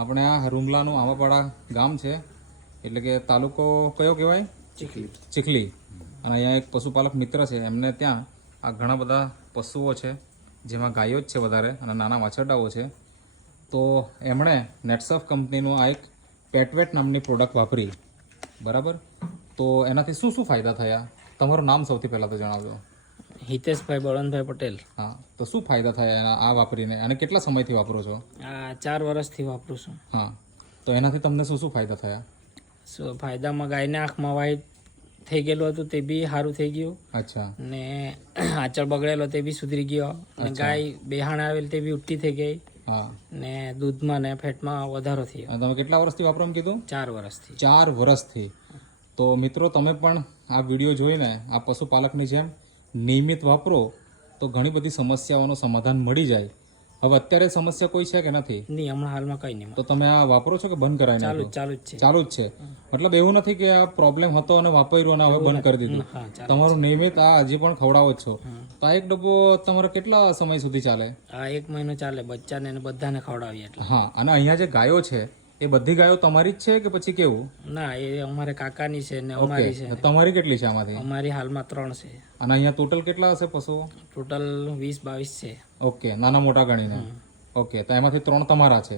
આપણે આ રૂમલાનું આમાપાડા ગામ છે, એટલે કે તાલુકો કયો કહેવાય? ચીખલી. અને અહીંયા એક પશુપાલક મિત્ર છે, એમને ત્યાં આ ઘણા બધા પશુઓ છે, જેમાં ગાયો જ છે વધારે અને નાના વાછરડાઓ છે. તો એમણે નેટસફ કંપનીનું આ એક પેટવેટ નામની પ્રોડક્ટ વાપરી, બરાબર. તો એનાથી શું શું ફાયદા થયા? તમારું નામ સૌથી પહેલાં તો જણાવજો. હિતેશભાઈ બળવંતભાઈ પટેલ. હા, તો શું ફાયદા થયા એના આ વાપરીને, અને કેટલા સમયથી વાપરો છો? આ 4 વર્ષથી વાપરું છું. હા, તો એનાથી તમને શું શું ફાયદા થયા? શું ફાયદામાં? ગાયને આંખમાં વાઈટ થઈ ગયેલું હતું તે બી સારું થઈ ગયું. અચ્છા. ને આંચળ બગડેલો તે બી સુધરી ગયો. અને ગાય બેહાણ આવેલ તે બી ઉઠી થઈ ગઈ. હા. ને દૂધમાં ને ફેટમાં વધારો થયો. અને તમે કેટલા વર્ષથી વાપરો એમ કીધું? 4 વર્ષથી. 4 વર્ષથી. તો મિત્રો, તમે પણ આ વિડીયો જોઈને આ પશુપાલકની જેમ નિયમિત વાપરો તો ઘણી બધી સમસ્યાઓનું સમાધાન મળી જાય. હવે અત્યારે સમસ્યા કોઈ છે કે નથી? નહીં, હમણાં હાલમાં કઈ નહીં. તો તમે આ વાપરો છો કે બંધ કરાવી નાખ્યું? ચાલુ જ છે. ચાલુ જ છે. મતલબ એવું નથી કે આ પ્રોબ્લેમ હતો અને વાપર્યું અને હવે બંધ કરી દીધું. હા, ચાલુ. તમારું નિયમિત આ હજી પણ ખવડાવો જ છો. તો આ એક ડબ્બો તમારે કેટલા સમય સુધી ચાલે? આ 1 મહિનો ચાલે. બચ્ચાને ને બધાને ખવડાવીએ એટલે. હા. અને અહીંયા જે ગાયો છે એ બધી ગાયો તમારી જ છે કે પછી કેવું? ના, એ અમારે કાકાની છે ને અમારી છે. તમારી કેટલી છે આમાંથી? અમારી હાલમાં 3 છે. અને અહીંયા ટોટલ કેટલા હશે પશુઓ? ટોટલ 20-22 છે. ઓકે, નાના મોટા ગણીને. ઓકે, તો એમાંથી 3 તમારા છે.